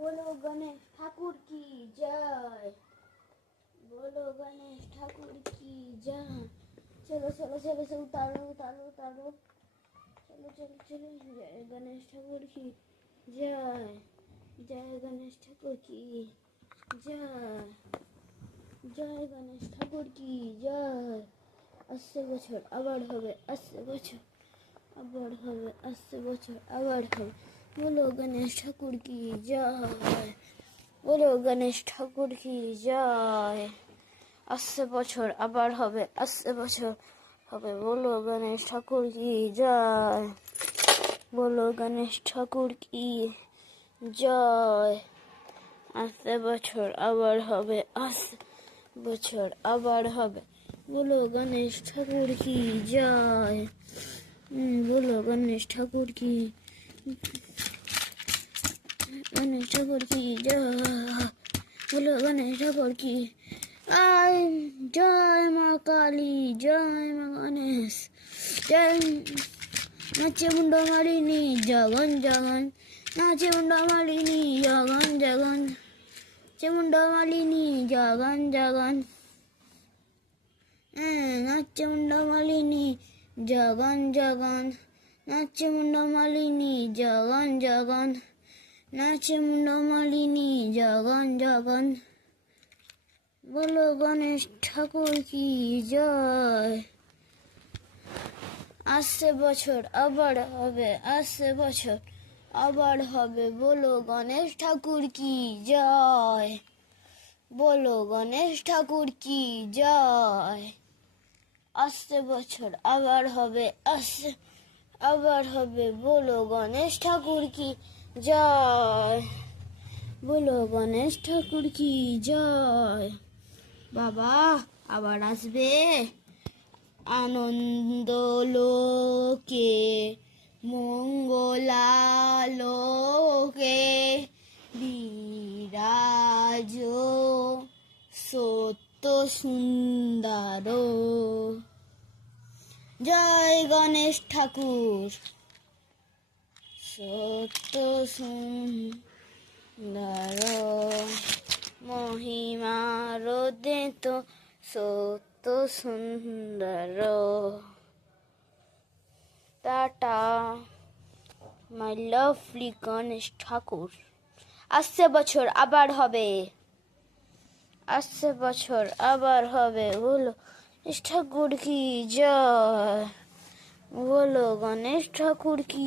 बोलो गणेश ठाकुर की जय। बोलो गणेश ठाकुर की जय। चलो चलो चलो चलो उतारो उतारो उतारो। चलो चलो चलो। जय गणेश ठाकुर की जय। जय गणेश ठाकुर की जय। जय गणेश ठाकुर की जय। 80 বছর আবার হবে, 80 বছর আবার হবে, 80 বছর আবার হবে। बोलो गणेश ठाकुर की जय। बोलो गणेश ठाकुर की जय। 80 বছর আবার হবে, 80 বছর হবে। बोलो गणेश ठाकुर की जय। बोलो गणेश ठाकुर की जय। 80 বছর আবার হবে, 80 বছর আবার হবে। बोलो गणेश ठाकुर की जय। बोलो गणेश ठाकुर की गणेश ठाकुर की जय। बोलो गणेश ठाकुर की जय माँ काली, जय माँ गणेश, जय नाचे मुंडा मालिनी जगन जगन, नाचे मुंडा मालिनी जगन जगन, मुंडा मालिनी जगन जगन, नाचे मुंडा मालिनी जगन जगन, नाचे मुंडा मालिनी जगन जगन, नाचे मुंडा मालिनी जगन जगन। बोलो गणेश ठाकुर की जय। 80 বছর আবার হবে, 80 বছর আবার হবে। बोलो गणेश ठाकुर की जय। बोलो गणेश ठाकुर की जय। 80 বছর আবার হবে, 80 আবার হবে। बोलो गणेश ठाकुर की जय। बोलो गणेश ठाकुर की जय। बाबा আবার আসবে। আনন্দ লোকে মঙ্গলালোকে বিরাজ সত্য সুন্দর। জয় গণেশ ঠাকুর। সত্য সুন্দর মহিমার দেত সত্য সুন্দর। টাটা মাই লাভলি গণেশ ঠাকুর। 80 বছর আবার হবে, 80 বছর আবার হবে। बोलो गणेश ठाकुर की जय। बोलो गणेश ठाकुर की